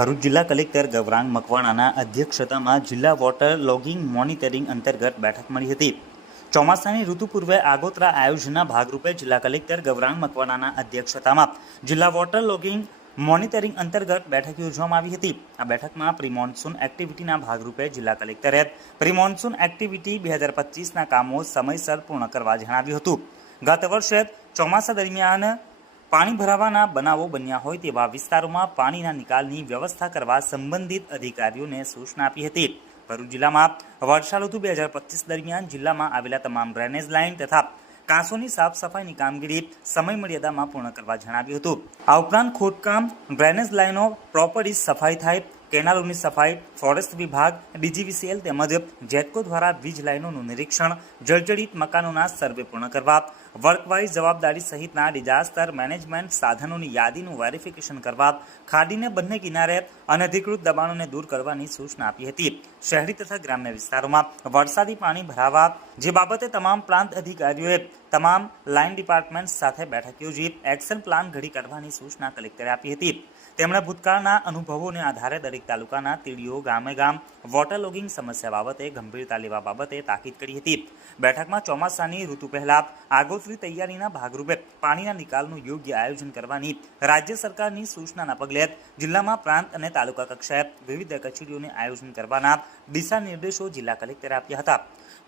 ભરૂચ જિલ્લા કલેક્ટર ગૌરાંગ મકવાણાના અધ્યક્ષતામાં જિલ્લા વોટર લોગિંગ મોનિટરિંગ અંતર્ગત બેઠક મળી હતી। ચોમાસાની ઋતુ પૂર્વે આગોતરા આયોજનના ભાગરૂપે જિલ્લા કલેક્ટર ગૌરાંગ મકવાણાના અધ્યક્ષતામાં જિલ્લા વોટર લોગિંગ મોનિટરિંગ અંતર્ગત બેઠક યોજવામાં આવી હતી। આ બેઠકમાં પ્રી મોન્સૂન એક્ટિવિટીના ભાગરૂપે જિલ્લા કલેક્ટરે પ્રી મોન્સૂન એક્ટિવિટી 2025ના કામો સમયસર પૂર્ણ કરવા જણાવ્યું હતું। ગત વર્ષે ચોમાસા દરમિયાન પાણી ભરાવાના બનાવો બન્યા હોય તેવા વિસ્તારોમાં પાણીના નિકાલની વ્યવસ્થા કરવા સંબંધિત અધિકારીઓને સૂચના આપી હતી। ભરૂચ જિલ્લામાં વર્ષા ઋતુ 2025 દરમિયાન જિલ્લામાં આવેલા તમામ ડ્રેનેજ લાઇન તથા કાંસોની સાફ સફાઈની કામગીરી સમય મર્યાદામાં પૂર્ણ કરવા જણાવ્યું હતું। આ ઉપરાંત ખોદકામ, ડ્રેનેજ લાઇનો પ્રોપરલી સફાઈ થાય, કેનાલોની સફાઈ, ફોરેસ્ટ વિભાગ, ડીજીવીસીએલ તેમજ જેટકો દ્વારા વીજ લાઇનોનું નિરીક્ષણ, જર્જરિત મકાનોના સર્વે પૂર્ણ કરવા, વર્કવાઇઝ જવાબદારી સહિતના ડિઝાસ્ટર મેનેજમેન્ટ સાધનોની યાદીનું વેરિફિકેશન કરવા, ખાડીને બંને કિનારે અનધિકૃત દબાણોને દૂર કરવાની સૂચના આપી હતી। શહેરી તથા ગ્રામ્ય વિસ્તારોમાં વરસાદી પાણી ભરાવા જે બાબતે તમામ પ્રાંત અધિકારીઓએ તમામ લાઇન ડિપાર્ટમેન્ટ સાથે બેઠક યોજી એક્શન પ્લાન ઘડી કાઢવાની સૂચના કલેક્ટરે આપી હતી। તેમણે ભૂતકાળના અનુભવોને આધારે દરેક તાલુકાના તીડીઓ ગામે ગામ વોટર લોગિંગ સમસ્યા બાબતે ગંભીરતા લેવા બાબતે તાકીદ કરી હતી। બેઠકમાં ચોમાસાની ઋતુ પહેલા આગોતરી તૈયારીના ભાગરૂપે પાણીના નિકાલનું યોગ્ય આયોજન કરવાની રાજ્ય સરકારની સૂચનાના પગલે જિલ્લામાં પ્રાંત અને તાલુકા કક્ષાએ વિવિધ કચેરીઓને આયોજન કરવાના દિશા નિર્દેશો જિલ્લા કલેક્ટરે આપ્યા હતા।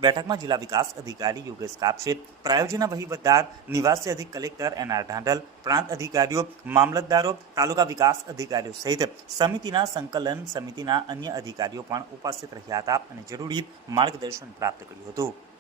બેઠકમાં જિલ્લા વિકાસ અધિકારી યોગેશ કાપશે, પ્રાયોજના વહીવટદાર, નિવાસી અધિક કલેક્ટર એનઆર ઢાંડલ, પ્રાંત અધિકારીઓ, મામલતદારો, તાલુકા વિકાસ અધિકારીઓ સહિત સમિતિના સંકલન સમિતિના અન્ય અધિકારીઓ પણ ઉપસ્થિત રહ્યા હતા અને જરૂરી માર્ગદર્શન પ્રાપ્ત કર્યું હતું।